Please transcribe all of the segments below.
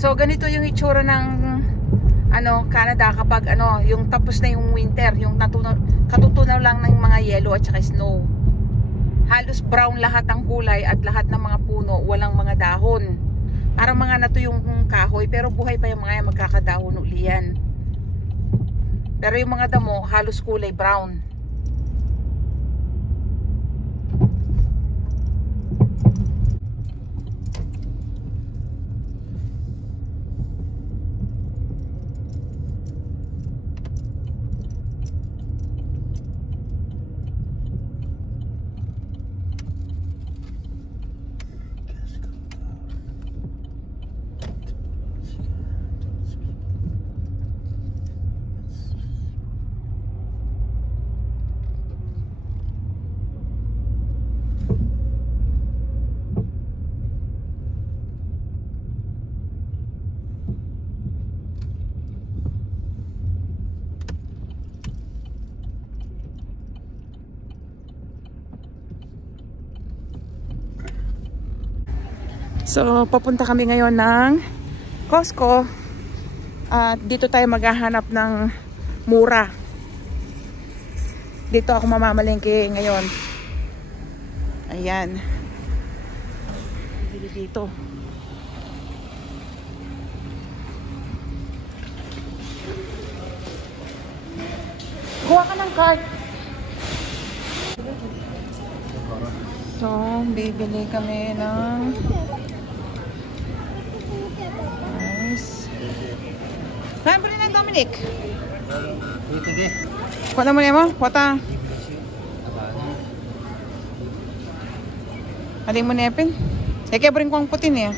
So ganito yung itsura ng Canada kapag yung tapos na yung winter, yung katutunaw lang ng mga yellow at saka snow. Halos brown lahat ang kulay at lahat ng mga puno walang mga dahon. Parang mga nato yung kahoy pero buhay pa yung mga yan, magkakadahon uli yan. Pero yung mga damo halos kulay brown. So, papunta kami ngayon ng Costco at dito tayo maghahanap ng mura. Dito ako mamamalengke ngayon. Ayan. Bili dito. Kuha ka ng card. So, bibili kami ng saan po rin ang Dominic? Kuha mo niya mo? Kuha. Aling mo niya pin? Kaya bring ko ang puti niya.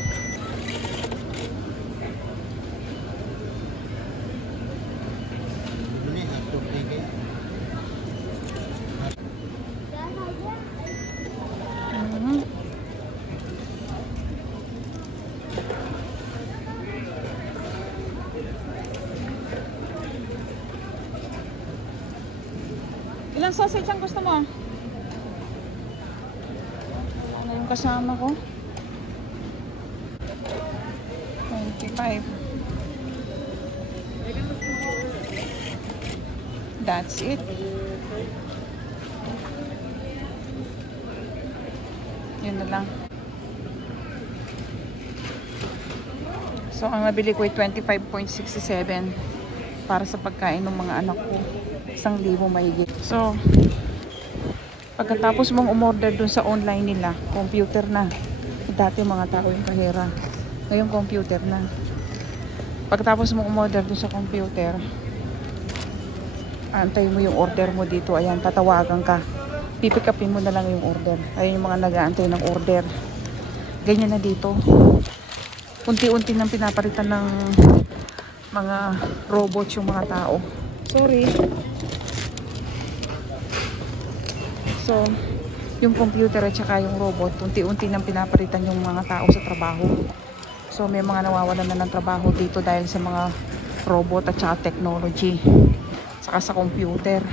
Ilang sausage ang gusto mo? Ano yung kasama ko? 25. That's it. Yun na lang. So, ang nabili ko ay 25.67 para sa pagkain ng mga anak ko. 1,000 mahigit. So, pagkatapos mong umorder dun sa online nila, computer na. Dati mga tao yung kahera. Ngayon computer na. Pagkatapos mong umorder dun sa computer, antayin mo yung order mo dito. Ayan, tatawagan ka. Pipick upin mo na lang yung order. Ayun yung mga nag-aantay ng order. Ganyan na dito. Unti-unti nang pinapalitan ng mga robots yung mga tao. Sorry. So, yung computer at saka yung robot, unti-unti nang pinapalitan yung mga tao sa trabaho. So, may mga nawawalan na ng trabaho dito dahil sa mga robot at saka technology. Saka sa computer.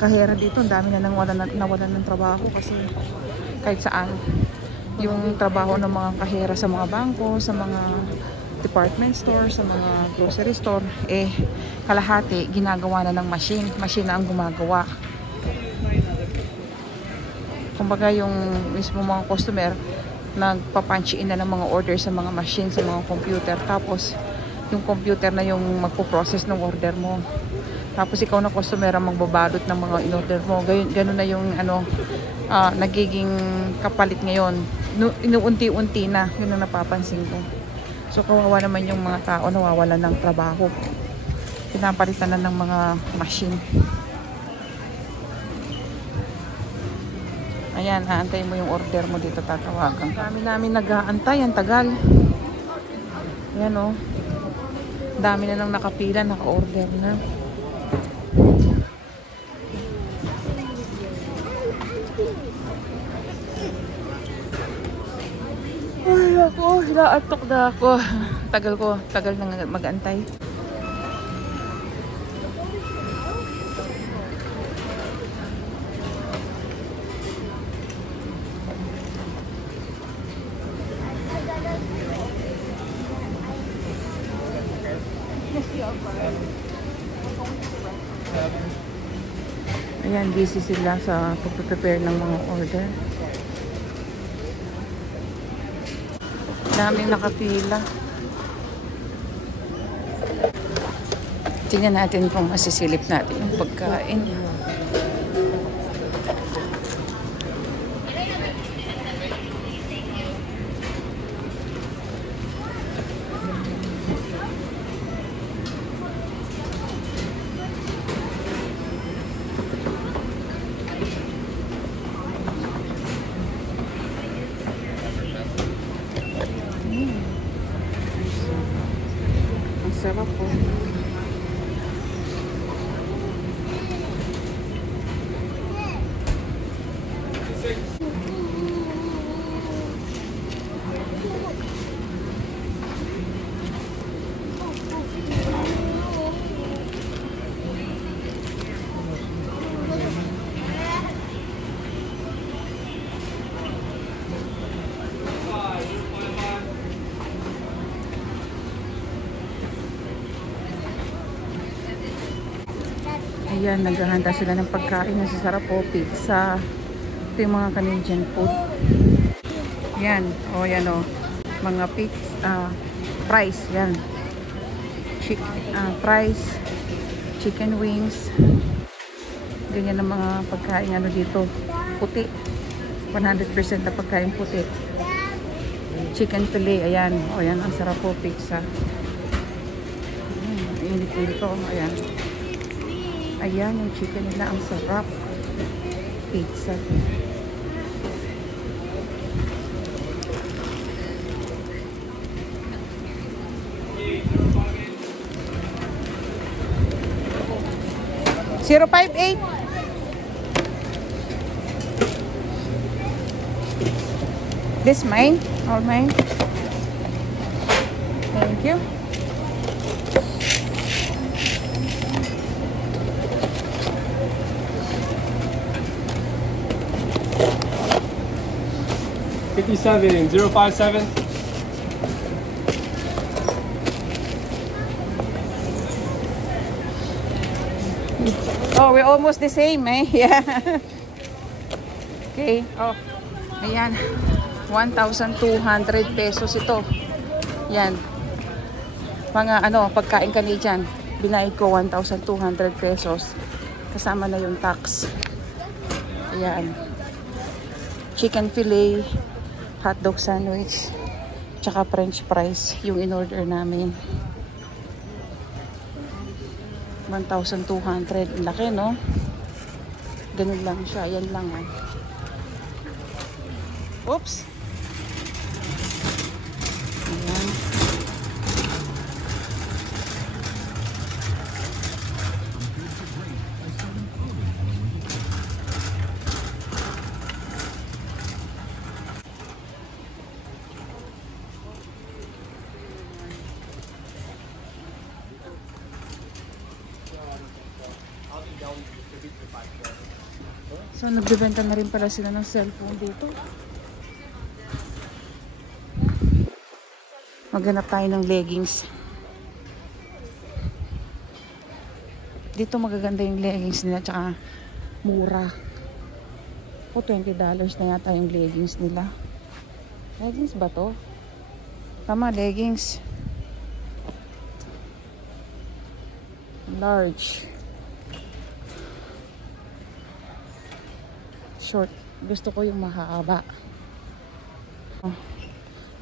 Kahera dito, ang dami na nawalan ng trabaho kasi kahit saan. Yung trabaho ng mga kahera sa mga bangko, sa mga department store, sa mga grocery store, kalahati ginagawa na ng machine. Machine na ang gumagawa. Kumbaga yung mismo mga customer nagpa-punch in na ng mga order sa mga machine, sa mga computer. Tapos yung computer na yung magpo-process ng order mo. Tapos ikaw na customer ang magbabalot ng mga in-order mo. Ganun na yung nagiging kapalit ngayon. Inuunti-unti na. Yun ang napapansin ko. So kawawa naman yung mga tao nawawalan ng trabaho. Pinapalitan na ng mga machine. Ayan, aantayin mo yung order mo dito, tatawagan. Dami namin nag-aantay, ang tagal. Ayan o. Dami na nang nakapila, naka-order na. Ay, ako, hinaatok na ako. Tagal na mag-antay. Ayan, busy sila sa pag-prepare ng mga order. Daming nakapila. Tingnan natin kung masisilip natin yung pagkain. Ang sarap po. Ayan, naghahanda sila ng pagkain. Nasasarap po, pizza. Ito yung mga Canadian food. Yan, o yan o. Mga pizza, fries, yan. Fries, chicken wings. Ganyan ang mga pagkain ano dito. Puti. 100% na pagkain puti. Chicken fillet, ayan. O yan, ang sarap po, pizza. Init dito, ayan. Ayan, yung chicken nila, ang sarap. Pizza. $0.58. This mine? All mine? Thank you. $57, 057. Oh, we're almost the same, eh? Yeah. Okay. Oh, ayan. 1,200 pesos ito. Yan. Mga ano, pagkain Canadian. Binayad ko 1,200 pesos. Kasama na yung tax. Ayan. Chicken fillet, hotdog sandwich, tsaka french fries yung in-order namin. 1,200. Laki, no? Ganun lang siya. Yan lang, ah. Oops. Ayan. So, nagbibenta na rin pala sila ng cellphone dito. Maghanap tayo ng leggings. Dito magaganda yung leggings nila, tsaka mura. O, $20 na yata yung leggings nila. Leggings ba to? Tama, leggings. Large. Short. Gusto ko yung mahaba. Oh.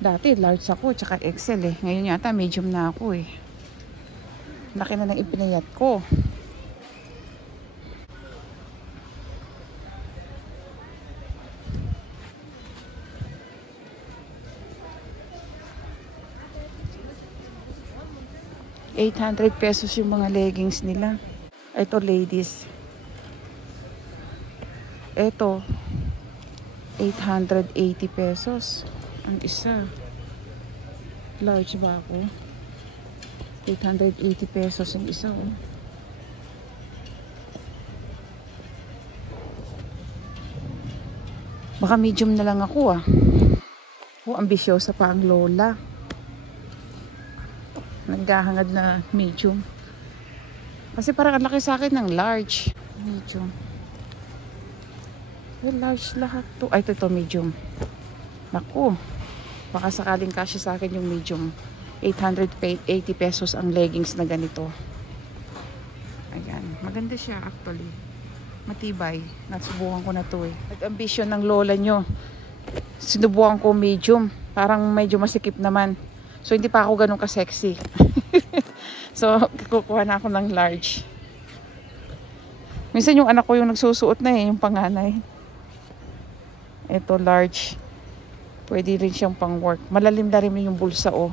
Dati large ako, tsaka XL eh. Ngayon yata medium na ako eh. Laki na ng ipinayat ko. ₱800 yung mga leggings nila. Ito ladies. Ito, ₱880 ang isa. Large ba ako? ₱880 ang isa, oh. Baka medium na lang ako, ah. Oh, ambisyosa pa ang lola. Naghahangad na medium. Kasi parang ang laki sa akin ng large. Medium. Large lahat to. Ay, ito medium. Naku. Baka sakaling kasya sa akin yung medium. 880 pesos ang leggings na ganito. Ayan. Maganda siya actually. Matibay. Nasubukan ko na to eh. Nag-ambisyon ng lola nyo. Sinubukan ko medium. Parang medyo masikip naman. So, hindi pa ako ganun ka-sexy. So, kukuha na ako ng large. Minsan yung anak ko yung nagsusuot na eh. Yung panganay. Ito, large. Pwede rin siyang pang-work. Malalim na rin yung bulsa, oh.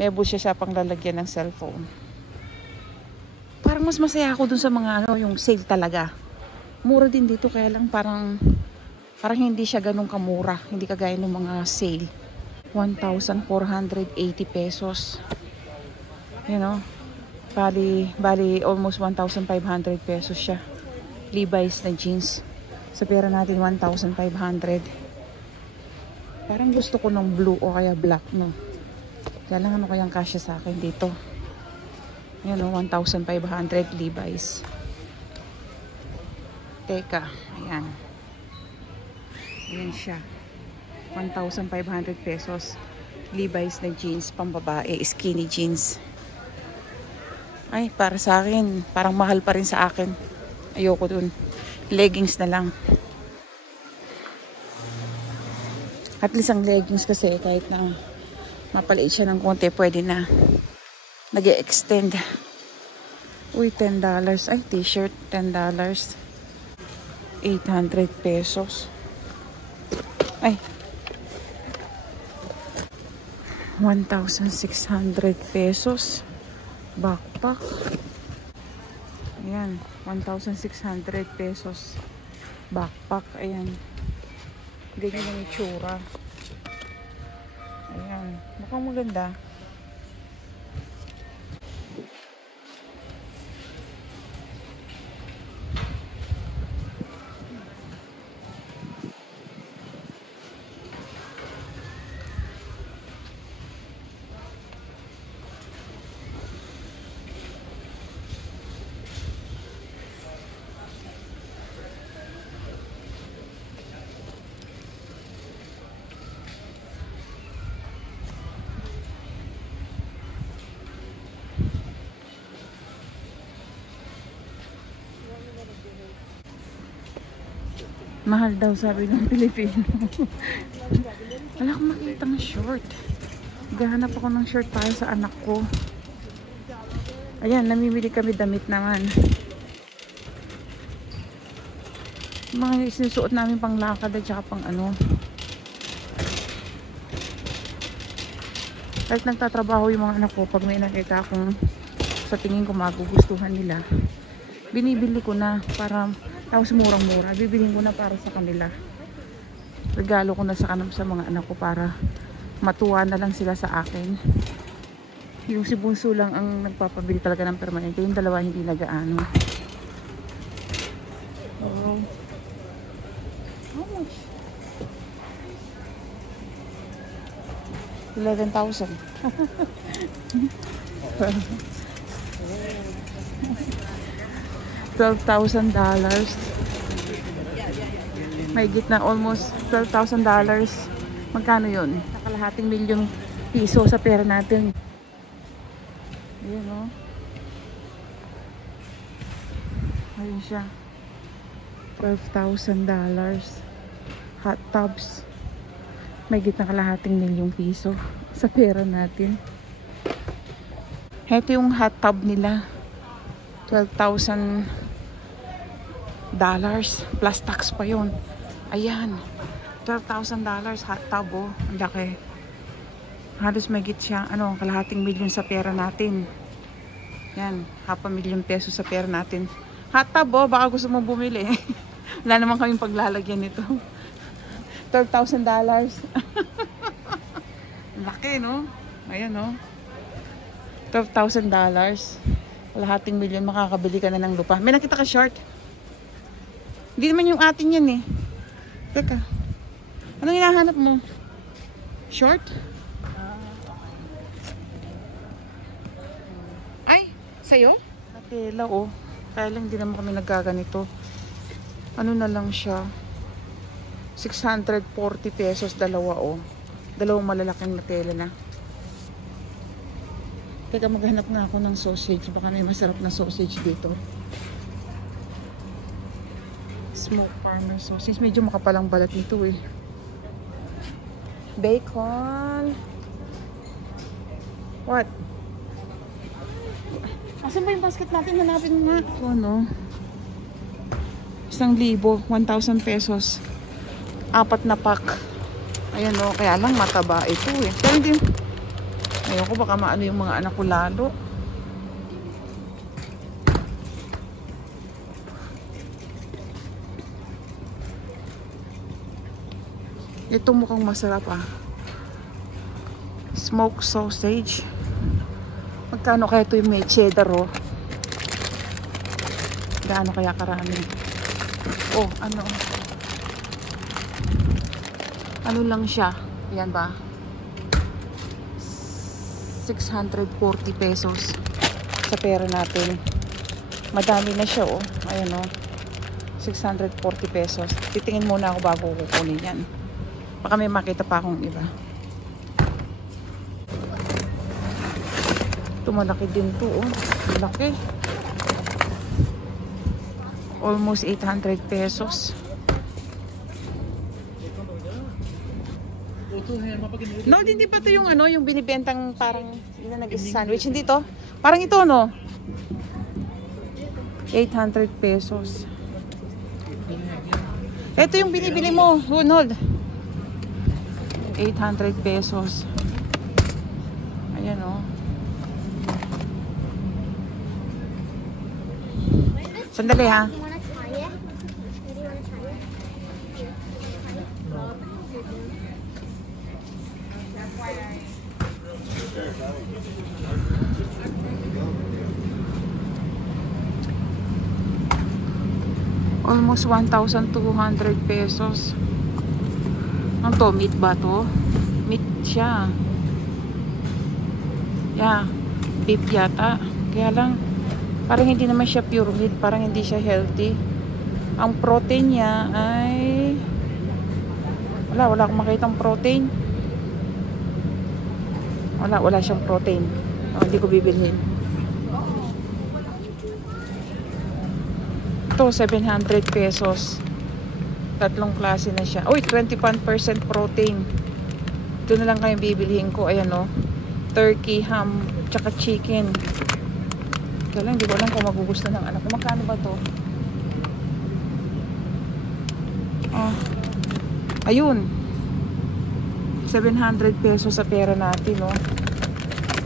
May bulsa siya pang lalagyan ng cellphone. Parang mas masaya ako dun sa mga, yung sale talaga. Mura din dito, kaya lang parang hindi siya ganun kamura. Hindi kagaya ng mga sale. 1,480 pesos. You know? Bali, almost 1,500 pesos siya. Levi's na jeans. Sa pera natin, 1,500. Parang gusto ko ng blue o kaya black, no? Kaya lang ano kayang kasya sa akin dito. Yan, no? 1,500 Levi's. Teka, ayan. Ayan siya. 1,500 pesos. Levi's na jeans, pambabae, skinny jeans. Ay, para sa akin, parang mahal pa rin sa akin. Ayoko dun. Leggings na lang. At least ang leggings kasi kahit na mapaliit siya ng konti, pwede na nag-e-extend. Uy, $10. Ay, t-shirt, $10. 800 pesos. Ay. 1,600 pesos. Backpack. Ayan, 1,600 pesos. Backpack, ayan. Ganyan ang itsura. Ayan, mukhang maganda. Mahal daw sabi ng Pilipino. Wala akong makita ng short. Gahanap ako ng short para sa anak ko. Ayan, namimili kami damit naman. Mga sinusuot namin pang lakad at saka pang ano. Kahit nagtatrabaho yung mga anak ko, pag may nakita akong sa tingin ko magugustuhan nila, binibili ko na para tapos murang-mura. Bibilhin ko na para sa kanila. Regalo ko na sa mga anak ko para matuwa na lang sila sa akin. Yung si Bunso lang ang nagpapabili talaga ng permanente. Yung dalawa hindi nagaano. Oh. How much? 11,000. $12,000. May gitna almost $12,000. Magkano yun? Nakalahating milyong piso sa pera natin. Ayan o. Ayun siya. $12,000. Hot tubs. May gitna kalahating milyong piso sa pera natin. Heto yung hot tub nila. $12,000 plus tax pa yun. Ayan, $12,000 hot tub, oh. Ang laki. Halos may git siya, kalahating milyon sa pera natin. Yan, $500,000 pesos sa pera natin. Hot tub, oh, baka gusto mong bumili. Wala naman kaming paglalagyan nito. $12,000. Laki, no? Ayan, no? $12,000. Kalahating milyon, makakabili ka na ng lupa. May nakita ka short? Hindi naman yung atin yan eh. Teka. Anong hinahanap mo? Short? Ay, sa'yo? Tela, oh. Kaya lang hindi naman kami nagkaganito. Ano na lang siya? 640 pesos dalawa oh. Dalawang malalaking na tela na. Teka, maghanap nga ako ng sausage. Baka may masarap na sausage dito. Smoked farmer sausage. Medyo makapalang balat nito eh. Bacon. What? Asan ba yung basket natin? Hanapin mo nga. Ito ano? 1,000. 1,000 pesos. 4 na pack. Ayan o. Kaya lang mataba ito eh. Pero hindi. Ayun ko baka maano yung mga anak ko lalo. Ito mukhang masarap ah. Smoked sausage. Magkano kaya ito yung may cheddar oh? Gaano kaya karami? Oh, ano? Ano lang siya? Yan ba? 640 pesos sa pera natin. Madami na siya oh. Ayan oh. 640 pesos. Titingin muna ako bago kukunin yan. Baka may makita pa akong iba. Ito malaki din to oh. Malaki. Almost 800 pesos. No, hindi pa to yung ano, yung binibentang parang yun na nag-sandwich. Hindi to. Parang ito no. 800 pesos. Ito yung binibili mo, Ronald. 800 pesos. Ayan oh. Sandali ha. Almost 1,200 pesos. Ang to, meat ba to? Meat siya. Yeah, beef yata. Kaya lang, parang hindi naman siya pure meat. Parang hindi siya healthy. Ang protein niya ay wala akong makitang protein. Wala siyang protein. Hindi ko bibilhin. Ito, 700 pesos. Tatlong klase na siya. Uy, 21% protein. Ito na lang kayong bibilihin ko. Ayan o. Turkey, ham, tsaka chicken. Kaya lang, hindi ko alam kung magugustuhan ng anak ko. Magkano ba to? Oh. Ayun. 700 pesos sa pera natin, no?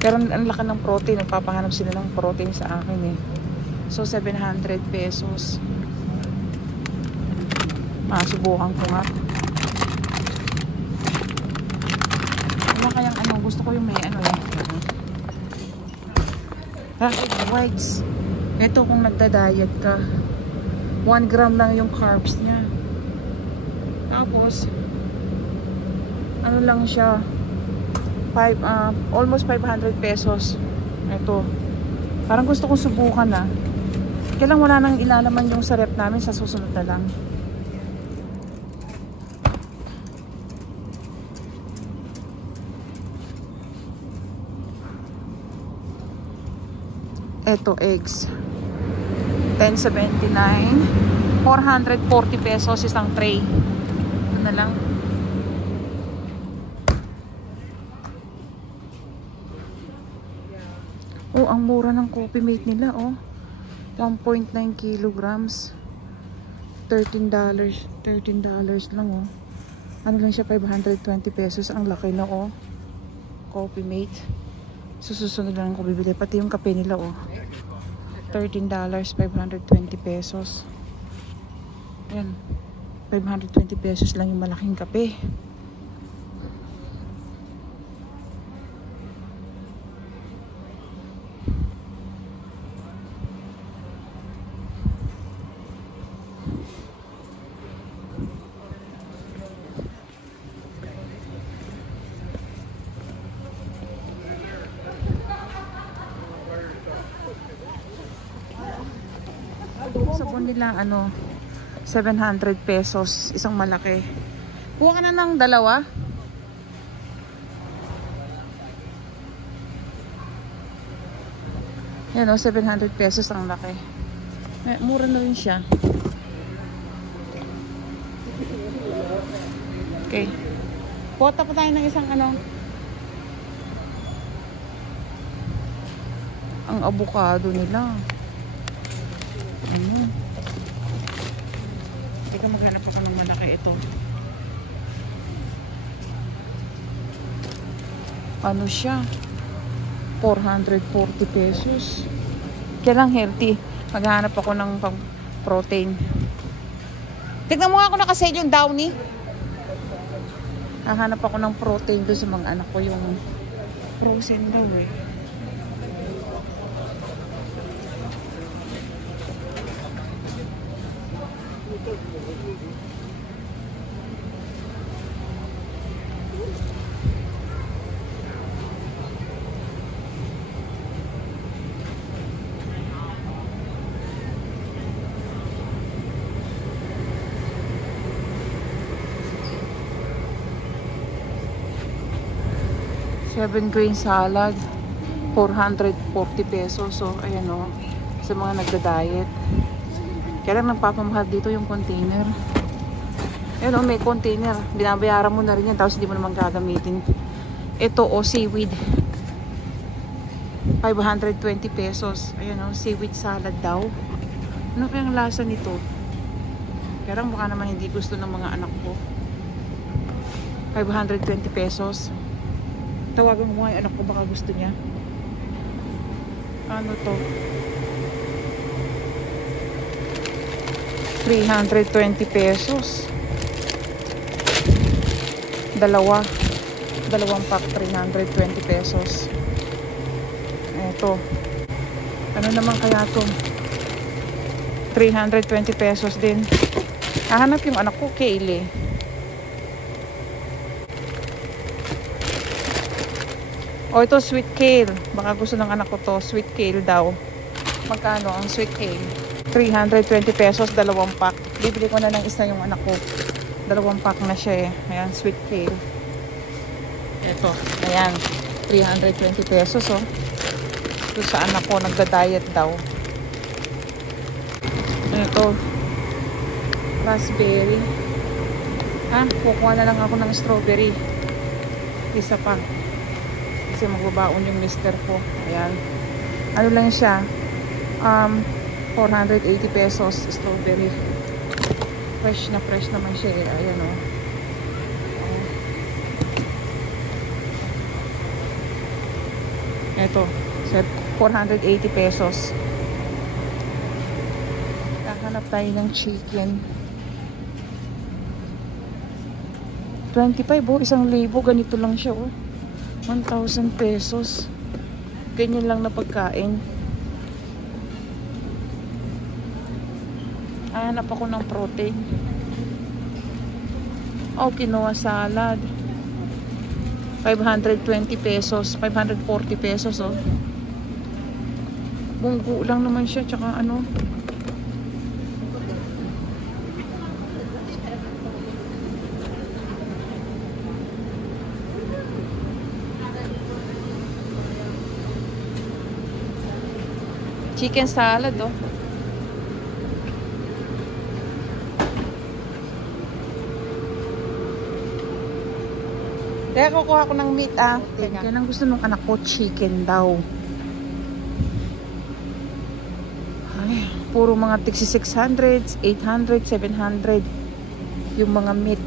Pero ang laki ng protein. Nagpapahanap sila ng protein sa akin, eh. So, 700 pesos. Subukan ko nga. Wala kayang ano. Gusto ko yung may ano eh. Whites. Ito kung nagda-diet ka. 1 gram lang yung carbs niya. Tapos, ano lang siya. Almost 500 pesos. Ito. Parang gusto kong subukan ah. Kaya lang wala nang ilalaman yung sa rep namin, sa susunod na lang. Eto, eggs. 10.79. 440 pesos isang tray. Ito na lang. Oh, ang mura ng Coffee Mate nila, oh. 1.9 kilograms. $13. $13 lang, oh. Ano lang siya, 520 pesos. Ang laki na, oh. Coffee Mate. Susunod lang ko bibili. Pati yung kape nila, oh. $13, 520 pesos. Yan. 520 pesos lang yung malaking kape. Sabon nila ano 700 pesos isang malaki. Kuha ka na ng dalawa. Yan o, 700 pesos ang laki. Mura na rin siya. Okay. Kuha pa tayo ng isang ano. Ang avocado nila. Ano? Teka, maghanap ako ng malaki ito. Ano siya? 440 pesos. Kaya lang healthy. Maghanap ako ng protein. Tignan mo nga ako nakasale yung Downy. Hahanap ako ng protein doon sa mga anak ko, yung frozen daw eh. Seven grain salad, 440 pesos. So, ayan o, sa mga nagda-diet. Kaya lang nagpapamahal dito yung container. Ayan o, may container. Binabayaran mo na rin yan, tapos hindi mo naman gagamitin. Ito o, seaweed. 520 pesos. Ayan o, seaweed salad daw. Ano kayang lasa nito? Kaya lang baka naman hindi gusto ng mga anak ko. 520 pesos. Tawagan ko nga yung anak ko, baka gusto niya. Ano to? 320 pesos. Dalawang pack, 320 pesos. Eto. Ano naman kaya to? 320 pesos din. Hahanap yung anak ko, kale. O, ito sweet kale. Baka gusto ng anak ko to. Sweet kale daw. Magkano ang sweet kale? 320 pesos, dalawang pack. Bibili ko na ng isa yung anak ko. Dalawang pack na siya eh. Ayan, sweet kale. Ito. Ayan. 320 pesos oh. Ito sa anak ko. Nagda-diet daw. Ito. Raspberry. Ha? Kukuha na lang ako ng strawberry. Isa pa. Kasi magbabaon yung mister ko. Ayan. Ano lang siya? 480 pesos strawberry. Fresh naman siya eh. Ayan o. Ito. 480 pesos. Kahanap tayo ng chicken. 25 oh. 1,000. Ganito lang siya oh. 1,000 pesos. Ganyan lang na pagkain. Hanap ako ng protein. Oh, quinoa salad. 520 pesos. 540 pesos oh. Bunggo lang naman siya. Tsaka ano. Chicken salad oh. Kaya kukuha ko ng meat ah. Kaya lang gusto ng anak ko chicken daw. Ay, puro mga tiksi 600, 800, 700 yung mga meat.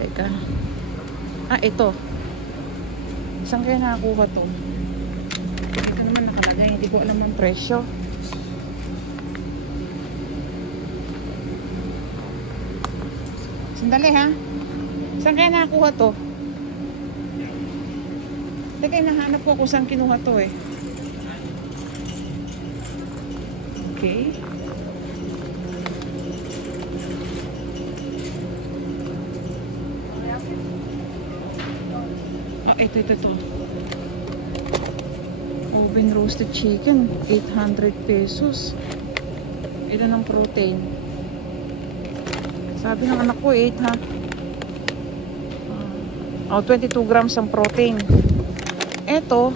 Teka. Ah, ito. Saan kaya nakakuha to? Ito naman nakalagay. Hindi ko alam ang presyo. Sandali ha. Saan kaya nakakuha to? Teka, nahanap ko kung saan kinuha to eh. Okay. Ah, ito. Oven roasted chicken, 800 pesos. Ito ng protein. Sabi ng anak ko, 8 ha. Oh, 22 grams ang protein. Ito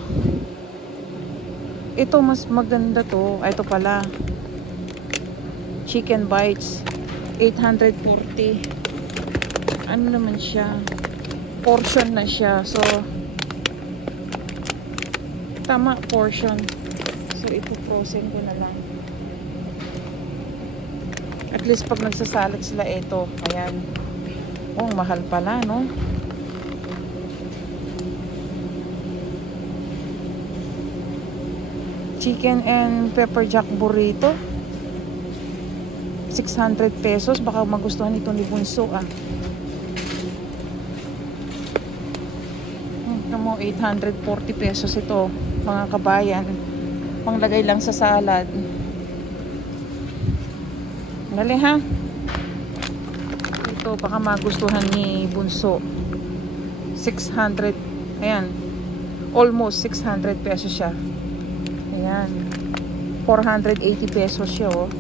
mas maganda to. Ito pala. Chicken bites. 840. Ano naman siya? Portion na siya. So, tama, portion. So, ito frozen ko na lang. At least pag nagsasalat sila, ito. Ayan. Oh, mahal pala, no? Chicken and pepper jack burrito. 600 pesos. Baka magustuhan ito ni Bunso, ah. Mo 840 pesos ito, mga kabayan. Panglagay lang sa salad. Dali, ha? Ito, baka magustuhan ni Bunso. 600. Ayan. Almost 600 pesos siya. Ayan. 480 pesos siya, oh.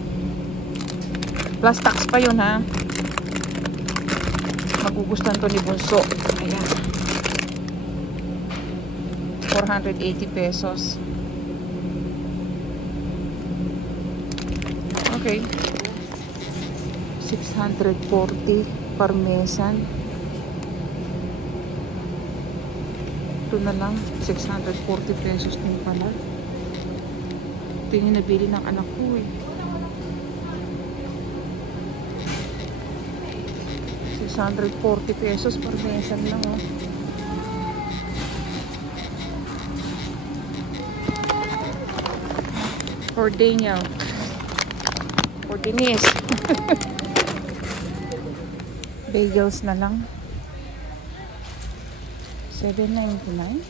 Plus tax pa yun, ha? Magugustuhan to ni Bunso. Ayan. 480 pesos. Okay. 640 parmesan. Ito na lang. 640 pesos din pala. Ito yung nabili ng anak ko, eh. 640 pesos parmesan lang, oh. For Daniel. For Denise. Bagels na lang. 7.99.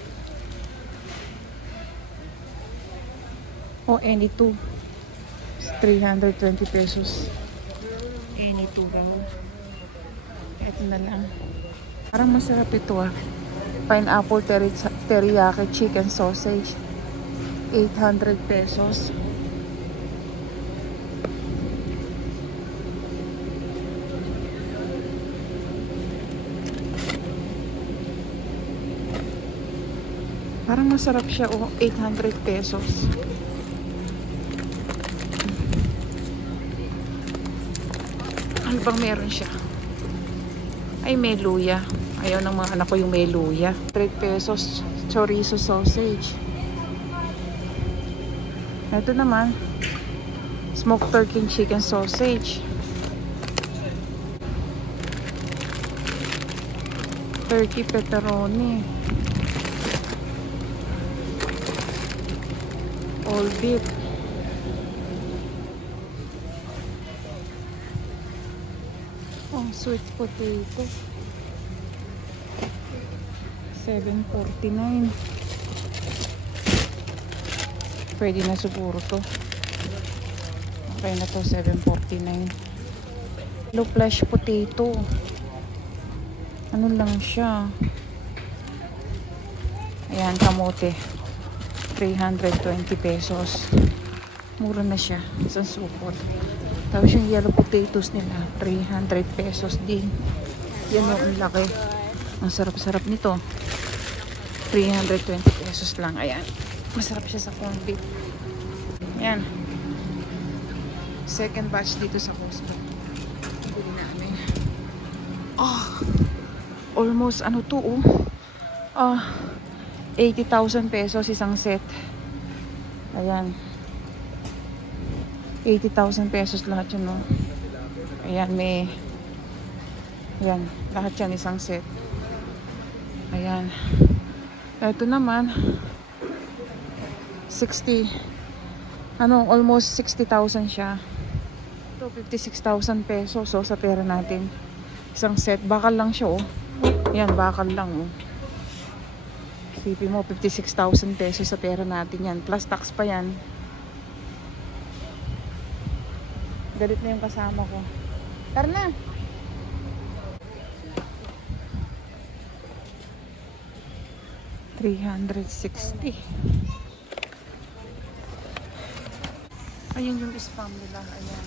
Oh, any two. 320 pesos. Any two daw. Ito na lang. Parang masarap ito, ah. Pineapple teriyaki chicken sausage. 800 pesos. Parang masarap siya, oh. 800 pesos. Ano bang meron siya? Ay, may luya. Ayaw ng mga anak ko yung may luya. 3 pesos chorizo sausage. Ito naman, smoked turkey chicken sausage. Turkey pepperoni. All beef. Oh, sweet potato. 7.49. Pwede na siguro to. Okay na to, 7.49. Low flesh potato. Ano lang siya? Ayan, kamote. 320 pesos. Mura na siya. Isang supot. Tapos yung yellow potatoes nila, 300 pesos din. Yan o, ang laki. Ang sarap-sarap nito. 320 pesos lang. Ayan. Masarap siya sa corned beef. Ayan. Second batch dito sa Costco. Bili namin. Oh, almost ano to, oh. 80,000 pesos isang set. Ayan. 80,000 pesos lahat yun, no? Ayan, may... Ayan, lahat yan isang set. Ayan. Ito naman, 60... Ano, almost 60,000 siya. Ito, 56,000 pesos. So, sa pera natin. Isang set. Bakal lang siya, oh. Ayan, bakal lang, oh. Isipin mo, 56,000 pesos sa pera natin yan. Plus tax pa yan. Galit na yung kasama ko. Tara na! $360. Ayun yung spam nila. Ayan.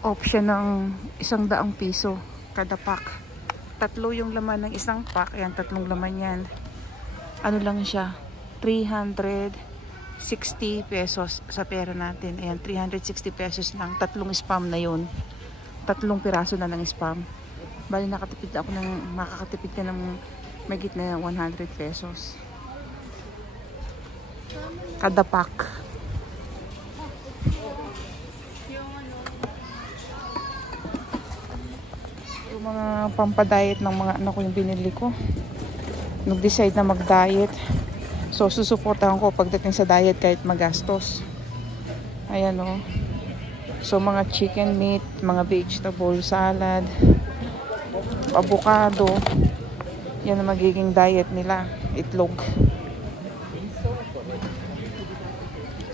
Option ng 100 piso kada pack. tatlo yung laman ng isang pack. Ayan, tatlong laman yan. Ano lang siya? 360 pesos sa pera natin. Ayan, 360 pesos lang. Tatlong spam na yun. Tatlong piraso na ng spam. Bali, makakatipid ka ng mahigit na 100 pesos. Kada pack. Yung mga pampa-diet ng mga anak ko yung binili ko. Nag-decide na mag-diet. So, susuportahan ko pagdating sa diet kahit magastos. Ayan o. So, mga chicken meat, mga vegetable salad, avocado. Yan ang magiging diet nila. Itlog.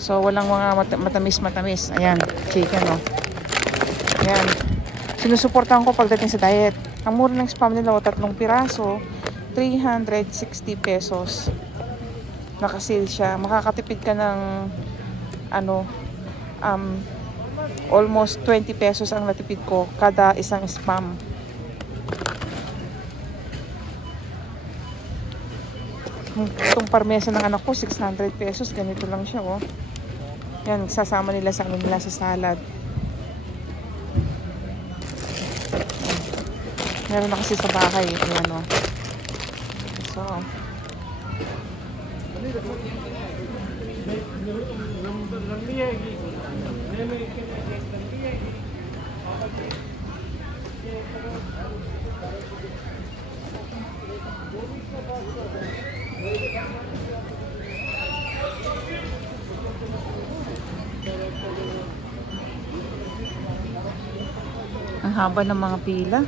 So, walang mga matamis-matamis. Ayan, chicken o. Ayan. Sinusuportahan ko pagdating sa diet. Ang mura ng spam nila o, tatlong piraso. 360 pesos. Nakasil siya. Makakatipid ka ng almost 20 pesos ang natipid ko kada isang spam. Itong parmesa ng anak ko 600 pesos. Ganito lang siya oh. Yan, sasama nila sa nila sa salad. Meron na kasi sa bahay. Ayan oh. So, ang haba ng mga pila.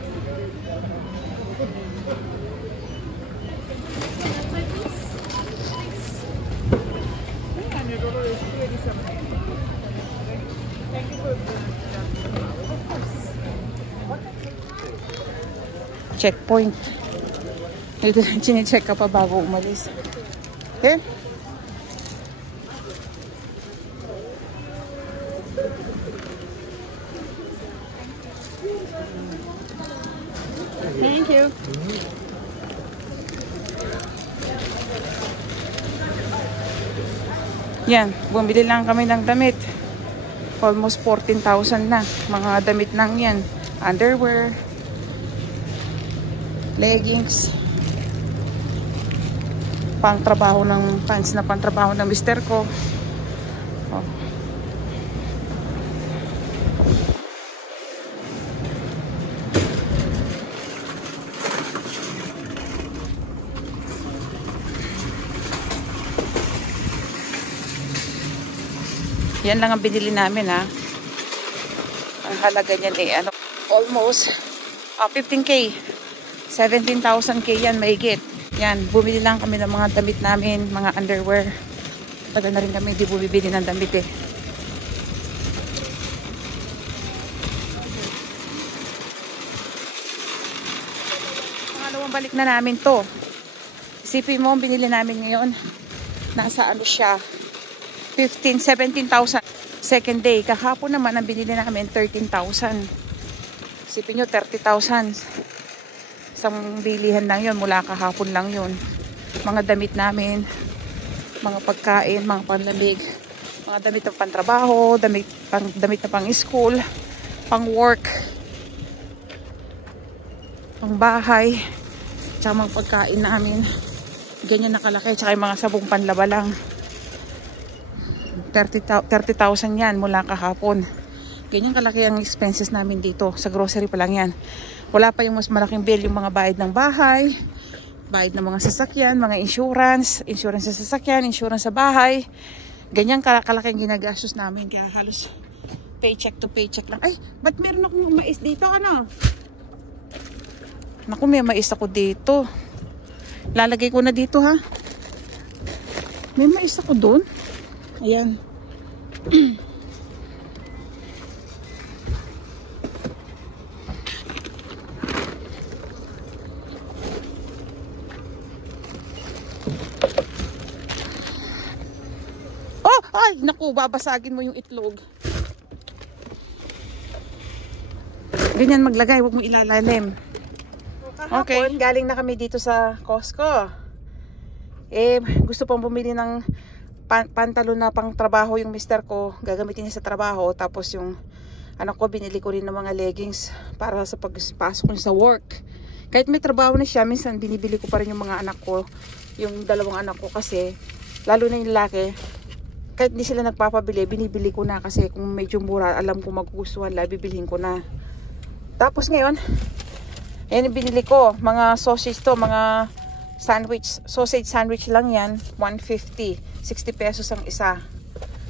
Checkpoint. Ito, chine-check ka pa bago umalis. Okay? Thank you. Yan, bumili lang kami ng damit. Almost 14,000 na. Mga damit lang yan. Underwear, leggings, pang trabaho ng pants na pang trabaho ng mister ko. Oh. Yan lang ang binili namin ha. Ang halaga niyan almost 15K. 17,000K yan mahigit. Yan, bumili lang kami ng mga damit namin, mga underwear. Tagal na rin kami hindi bumibili ng damit eh. Pangalawang balik na namin to. Isipin mo, binili namin ngayon. Nasa siya? 17,000. Second day. Kahapon naman ang binili namin 13,000. Isipin nyo, 30,000. Isang bilihan lang yun. Mula kahapon lang yun. Mga damit namin. Mga pagkain. Mga panlamig. Mga damit na pantrabaho. Damit na pang school. Pang work. Pang bahay. Tsaka mga pagkain namin. Ganyan nakalaki. Tsaka yung mga sabong panlaba lang. 30,000 yan mula kahapon. Ganyan kalaki ang expenses namin dito. Sa grocery pa lang yan. Wala pa yung mas malaking bill, yung mga bayad ng bahay, bayad ng mga sasakyan, mga insurance sa sasakyan, insurance sa bahay. Ganyan kalaki ang ginagastos namin. Kaya halos paycheck to paycheck lang. Ay, ba't meron akong mais dito? Ano? Naku, may mais ako dito. Lalagay ko na dito ha. May mais ako doon. Ayan. Oh, ay, naku, babasagin mo yung itlog. Ganyan maglagay, huwag mo ilalalim. Okay, galing na kami dito sa Costco. Gusto pang bumili ng pantalon na pang trabaho yung mister ko. Gagamitin niya sa trabaho. Tapos yung anak ko, binili ko rin ng mga leggings para sa pagpasok niya sa work. Kahit may trabaho na siya, minsan binibili ko pa rin yung mga anak ko. Yung dalawang anak ko kasi, lalo na yung lalaki, kahit hindi sila nagpapabili, binibili ko na kasi kung medyo mura, alam ko magugustuhan la, bibilhin ko na. Tapos ngayon, yan yung binili ko. Mga sausage to, mga sausage sandwich lang yan, 150. 60 pesos ang isa.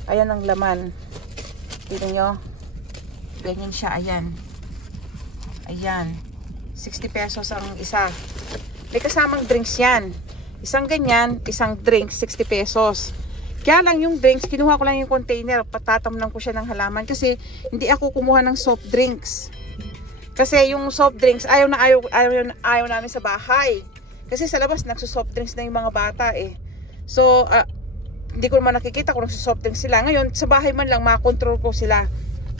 Ayan ang laman. Tignan nyo. Ganyan siya, ayan. Ayan. 60 pesos ang isa. May kasamang drinks yan. Isang ganyan, isang drink, 60 pesos. Kaya lang yung drinks, kinuha ko lang yung container. Patatamnan ko siya ng halaman kasi hindi ako kumuha ng soft drinks. Kasi yung soft drinks, ayaw namin sa bahay. Kasi sa labas, nagsusoft drinks na yung mga bata eh. So, hindi ko naman nakikita kung nagsusoft drinks sila. Ngayon, sa bahay man lang, makontrol ko sila.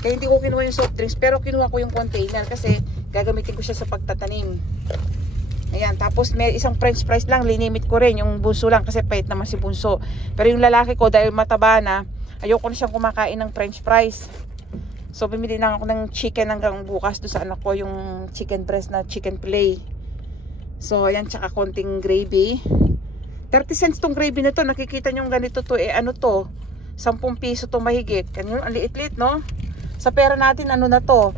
Kaya hindi ko kinuha yung soft drinks, pero kinuha ko yung container kasi gagamitin ko siya sa pagtatanim. Ayan, tapos may isang french fries lang, linimit ko rin. Yung bunso lang kasi pait naman si bunso. Pero yung lalaki ko, dahil mataba na, ayoko na siyang kumakain ng french fries. So, bumili lang ako ng chicken hanggang bukas doon sa anak ko, yung chicken breast na chicken fillet. So, ayan, tsaka konting gravy. 30 cents tong gravy na to. Nakikita nyo ganito to. Ano to? 10 piso to mahigit. Ganyan, ang liit-liit, no? Sa pera natin, ano na to?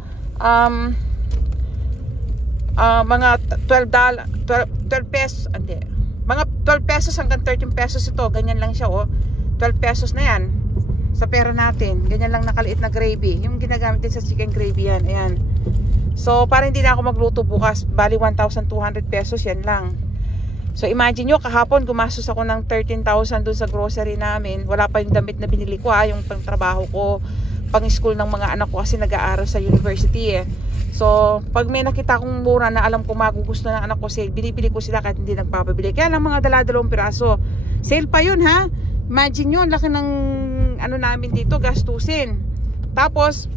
Mga $12 pesos. Hindi. Mga 12 pesos hanggang 13 pesos ito. Ganyan lang siya, oh. 12 pesos na yan. Sa pera natin. Ganyan lang nakaliit na gravy. Yung ginagamit din sa chicken gravy yan. Ayan. So, para hindi na ako magluto bukas, bali 1,200 pesos, yan lang. So, imagine nyo, kahapon gumastos ako ng 13,000 dun sa grocery namin. Wala pa yung damit na binili ko, yung pang trabaho ko, pang school ng mga anak ko kasi nag-aaral sa university eh. So, pag may nakita kong mura na alam ko magugusto ng anak ko sale, binibili ko sila kahit hindi nagpapabili. Kaya lang mga dala-dalawang piraso. Sale pa yun, ha? Imagine nyo, laki ng ano namin dito, gastusin. Tapos,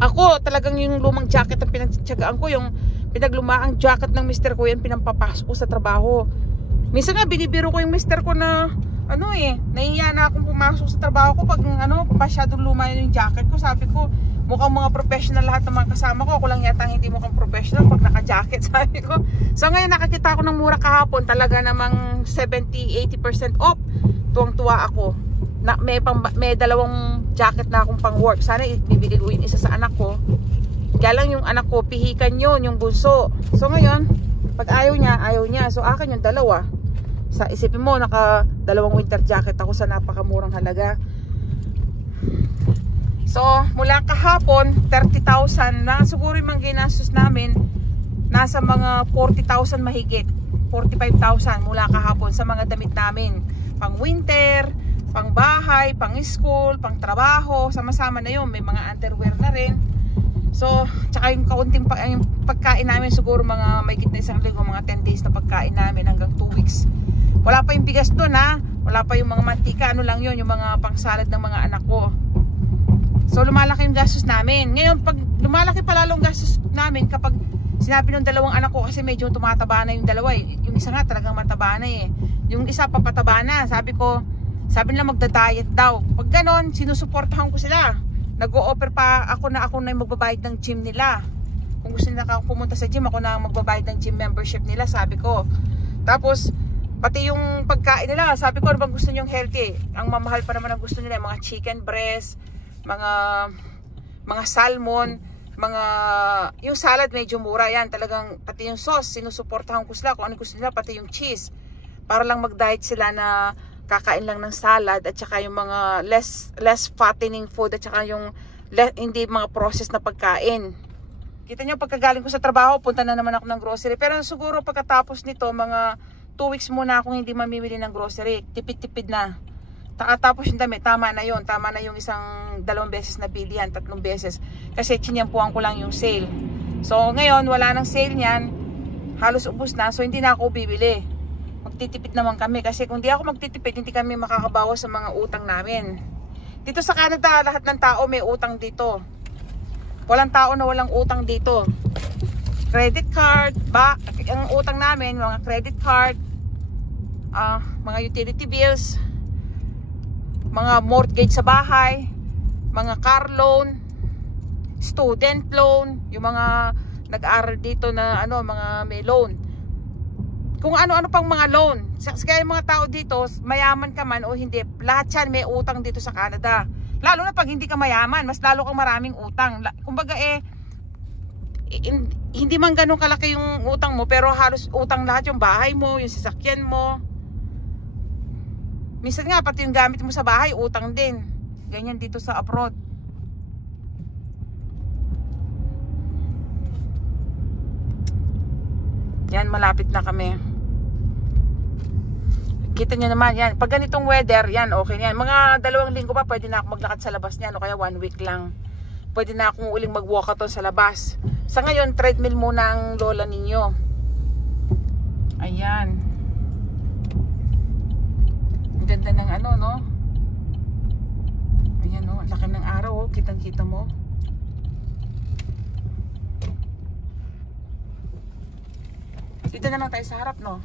ako, talagang yung lumang jacket ang pinagtsagaan ko, yung pinaglumaang jacket ng mister ko, yan pinampapasok ko sa trabaho. Minsan nga, binibiro ko yung mister ko na, nahiya na akong pumasok sa trabaho ko pag, masyadong luma yung jacket ko. Sabi ko, mukhang mga professional lahat ng mga kasama ko. Ako lang yata hindi mukhang professional pag naka-jacket, sabi ko. So, ngayon, nakakita ko ng mura kahapon, talaga namang 70-80% off. Tuwang-tuwa ako. May dalawang jacket na akong pang work. Sana ibibili ko yung isa sa anak ko. Kaya lang yung anak ko, pihikan yun, yung bunso. So ngayon, pag ayaw niya. So akin yung dalawa. Sa isipin mo, naka dalawang winter jacket ako sa napakamurang halaga. So mula kahapon, 30,000 na siguro yung mga ginastos namin. Nasa mga 40,000 mahigit. 45,000 mula kahapon sa mga damit namin. Pang winter, pang bahay, pang school, pang trabaho, sama-sama na yun. May mga underwear na rin. So, tsaka yung kaunting yung pagkain namin, siguro mga may gitna isang linggo, mga 10 days na pagkain namin hanggang 2 weeks. Wala pa yung bigas doon, ha? Wala pa yung mga mantika, ano lang yun, yung mga pang-salad ng mga anak ko. So, lumalaki yung gastos namin. Ngayon, pag lumalaki pa lalong gastos namin kapag sinabi ng dalawang anak ko, kasi medyo tumataba na yung dalawa eh. Yung isa nga talagang mataba na eh. Yung isa papataba na. Sabi nila magda-diet daw. Pag ganon, sinusuportahan ko sila. Nag-o-offer pa ako na yung magbabayad ng gym nila. Kung gusto nila pumunta sa gym, ako na ang magbabayad ng gym membership nila, sabi ko. Tapos, pati yung pagkain nila, sabi ko, ano bang gusto nyo healthy? Ang mamahal pa naman ang gusto nila, mga chicken breast, mga salmon, yung salad medyo mura yan. Talagang, pati yung sauce, sinusuportahan ko sila. Kung ano gusto nila, pati yung cheese. Para lang mag-diet sila na kakain lang ng salad at saka yung mga less fattening food at saka yung hindi mga processed na pagkain. Kita nyo, pagkagaling ko sa trabaho, punta na naman ako ng grocery. Pero siguro pagkatapos nito, mga 2 weeks muna akong hindi mamimili ng grocery. Tipid-tipid na. Tapos yung damit, tama na yun. Tama na yung 2 beses na bilihan, 3 beses. Kasi chinyampuan ko lang yung sale. So ngayon, wala nang sale niyan. Halos ubos na. So hindi na ako bibili. Magtitipid naman kami kasi kung di ako magtitipid, hindi kami makakabawas sa mga utang namin. Dito sa Canada, lahat ng tao may utang dito. Walang tao na walang utang dito. credit card, ang utang namin, mga credit card, mga utility bills, mga mortgage sa bahay, mga car loan, student loan, yung mga nag-aaral dito na mga may loan. Kung ano-ano pang mga loan. Kaya yung mga tao dito, mayaman ka man o hindi, lahat yan may utang dito sa Canada. Lalo na pag hindi ka mayaman, mas lalo kang maraming utang. Kumbaga hindi man ganun kalaki yung utang mo, pero halos utang lahat yung bahay mo, yung sasakyan mo. Minsan nga, pati yung gamit mo sa bahay, utang din. Ganyan dito sa abroad. Yan, malapit na kami. Kita nyo naman, yan. Pag ganitong weather, yan, okay yan. Mga 2 linggo pa, pwede na ako maglakad sa labas niyan. O kaya 1 week lang. Pwede na akong uling mag-walkathon sa labas. Sa ngayon, treadmill muna ang lola ninyo. Ayan. Ang ganda ng no? Ayan, no? Laki ng araw, oh. Kitang-kita mo. Dito na lang tayo sa harap, no?